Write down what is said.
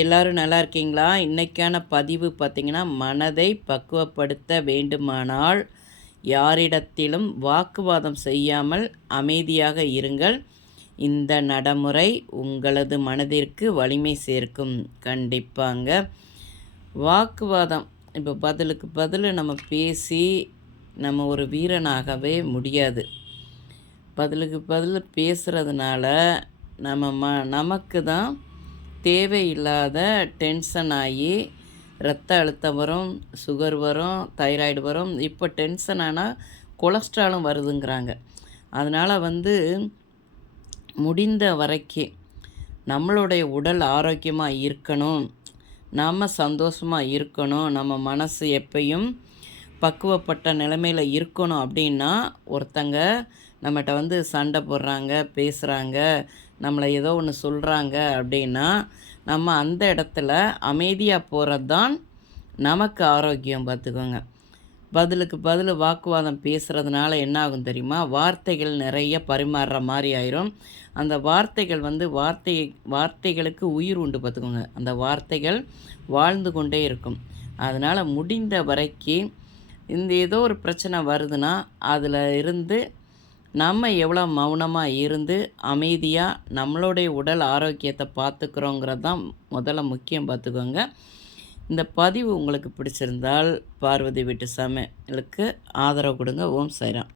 எல்லாரும் நல்லா இருக்கீங்களா? இன்னைக்கான பதிவு பார்த்தீங்கன்னா, மனதை பக்குவப்படுத்த வேண்டுமானால், யாரிடத்திலும் வாக்குவாதம் செய்யாமல் அமைதியாக இருங்கள். இந்த நடைமுறை உங்களது மனதிற்கு வலிமை சேர்க்கும். கண்டிப்பாங்க. வாக்குவாதம் இப்போ பதிலுக்கு பதில் நம்ம பேசி, நம்ம ஒரு வீரனாகவே முடியாது. பதிலுக்கு பதில் பேசுகிறதுனால நமக்கு தான் தேவையில்லாத டென்ஷன் ஆகி ரத்த அழுத்தம் வரும், சுகர் வரும், தைராய்டு வரும். இப்போ டென்ஷன் ஆனால் கொலஸ்ட்ராலும் வருதுங்கிறாங்க. அதனால் முடிந்த வரைக்கும் நம்மளுடைய உடல் ஆரோக்கியமாக இருக்கணும், நாம் சந்தோஷமாக இருக்கணும், நம்ம மனசு எப்பயும் பக்குவப்பட்ட நிலைமையில் இருக்கணும் அப்படின்னா, ஒருத்தங்க நம்மகிட்ட சண்டை போடுறாங்க, பேசுகிறாங்க, நம்மளை ஏதோ ஒன்று சொல்கிறாங்க அப்படின்னா, நம்ம அந்த இடத்துல அமைதியாக போகிறது தான் நமக்கு ஆரோக்கியம். பார்த்துக்கோங்க. பதிலுக்கு பதில் வாக்குவாதம் பேசுகிறதுனால என்ன ஆகும் தெரியுமா? வார்த்தைகள் நிறைய பரிமாறுற மாதிரி ஆயிரும். அந்த வார்த்தைகள் வார்த்தைகளுக்கு உயிர் உண்டு. பார்த்துக்கோங்க. அந்த வார்த்தைகள் வாழ்ந்து கொண்டே இருக்கும். அதனால் முடிந்த வரைக்கும் ஏதோ ஒரு பிரச்சனை வருதுன்னா, அதில் இருந்து நம்ம எவ்வளோ மௌனமாக இருந்து அமைதியாக நம்மளுடைய உடல் ஆரோக்கியத்தை பார்த்துக்கிறோங்கிறது தான் முதல்ல முக்கியம். பார்த்துக்கோங்க. இந்த பதிவு உங்களுக்கு பிடிச்சிருந்தால் பார்வதி வீட்டு சமையலுக்கு ஆதரவு கொடுங்க. ஓம் சாய்ராம்.